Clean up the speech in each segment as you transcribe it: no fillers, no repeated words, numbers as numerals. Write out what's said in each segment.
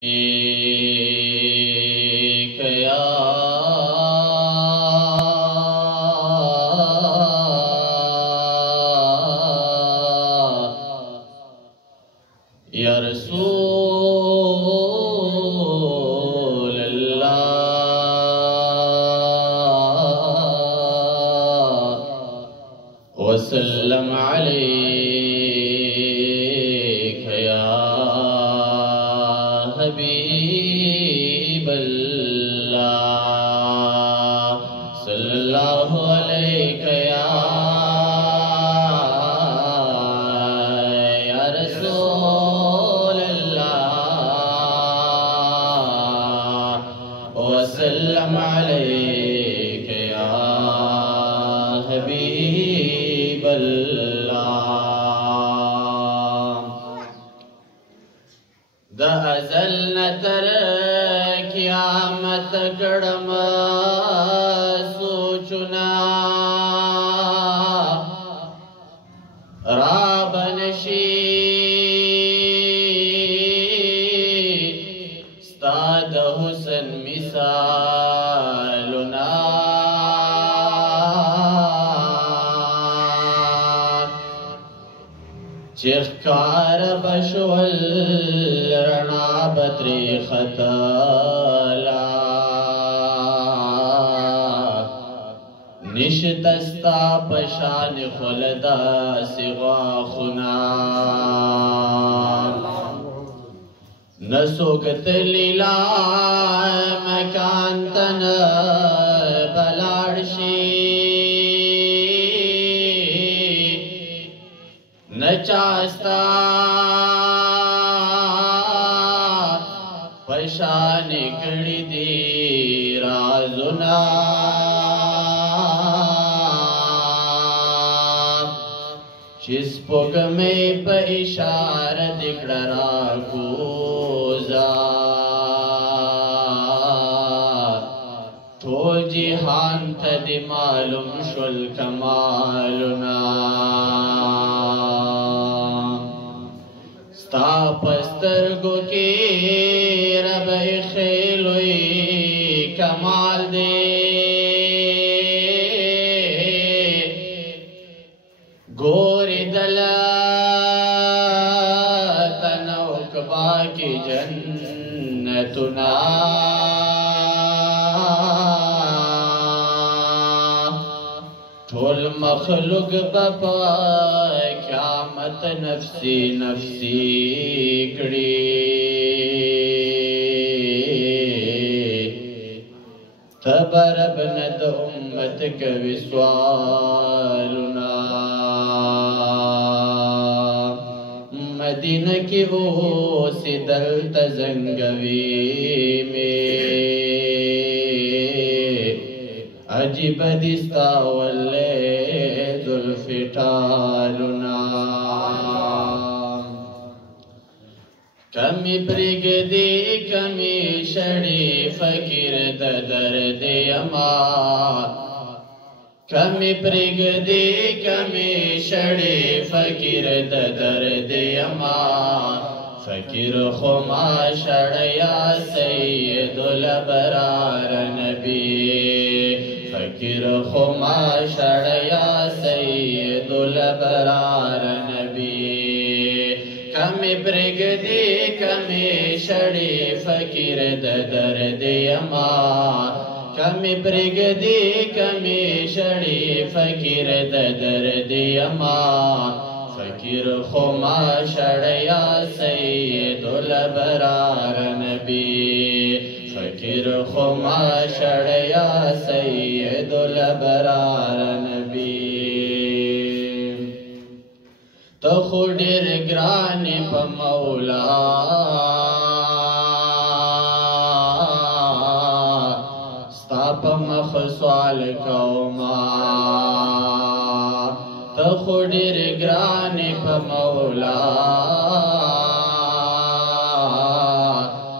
يا رسول الله وسلم عليك يا حبيب الله صلى الله عليك يا رسول الله وسلم عليك يا حبيب الله دا ازل نتر قیامت کڑم سوچنا رابنشی ستاد حسن مثالنا چخکار بشول رنا بدری خطالا نشتستا پشان خلدا سوا خنا نسوکت لیلا مکان تن بلارشی نچاستا پشان کڑی دی رازنا چیز پوگ میں پا اشار دکڑ را کوزا ٹھول جہان تا دی معلوم شل کمالنا ستا پسترگو کی رب خیلوی کمال دے گوری دلا تنوکبا کی جنتنا ٹھول مخلوق بپا قیامت نفسی نفسی کڑی تبرب ند امت کوي سوالنا مدینہ کی اوسی دلت زنگوی میں عجیب دستا واللے ذوالفٹالنا کمی پرگ دی کمی شڑی فقیر دا درد یما کمی پرگ دی کمی شڑی فقیر دا درد یما فقیر خما شڑیا سید الابرار نبی فقیر خما شڑیا سید الابرار نبی کمی پرگ دی کمی شڑی فقیر دا درد یما کمی پرگ دی کمی شڑی فقیر دا درد یما فقیر خما شڑیا سید الابرار نبی فقیر خما شڑیا سید الابرار نبی تو خودر گرانی پا مولا ستا پا مخصوال کوما تو خودر گرانی پا مولا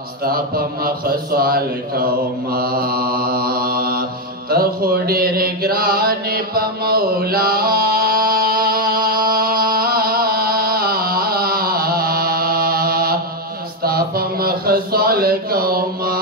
ستا پا مخصوال کوما تو خودر گرانی پا مولا وصل کوما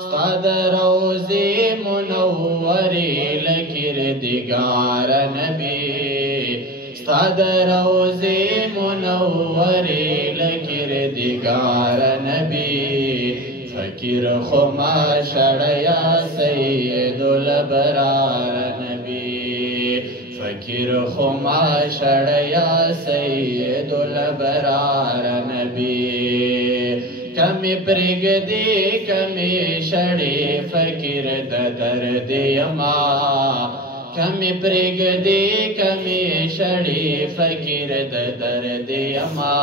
ستاد روزی منوری لکردگار نبی ستاد روزی منوری لکردگار نبی فقیر خما شڑیا سید الابرار نبی فقیر خما شڑیا سید الابرار نبی کمی پرگ دی کمی شڑی فقیر درد یما کمی پرگ دی کمی شڑی فقیر درد یما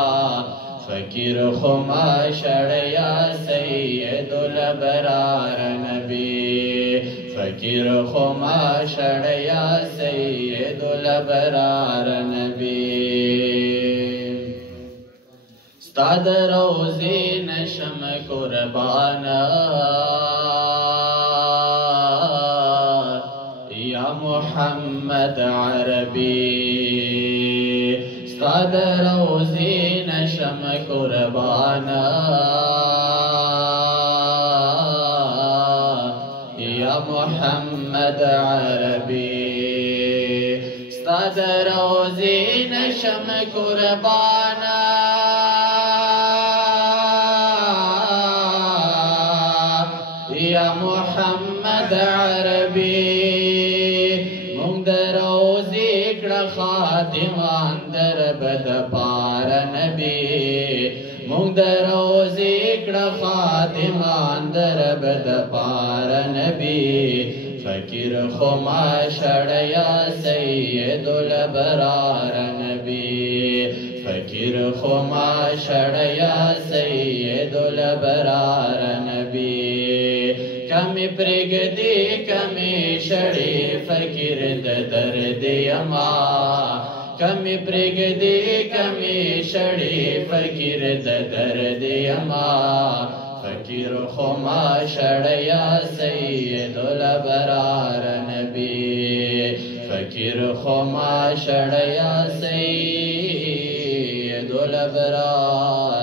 فقیر خما شڑیا سید الابرار نبی فقیر خما شڑیا سید الابرار نبی ستاد روزی نشم قربانا یا محمد عربی ستاد روزی نشم قربانا یا محمد عربی ستاد روزی نشم قربانا یا محمد عربی مونږ د روزې کړه خادمان در بد پار نبی مونږ د روزې کړه خادمان در بد پار نبی فقیر خما شڑیا سید الابرار نبی فقیر خما شڑیا سید الابرار نبی کمی پرگ دی کمی شڑی فقیر درد یما کمی پرگ دی کمی شڑی فقیر درد یما فقیر خما شڑیا سید الابرار نبی فقیر خما شڑیا سید الابرار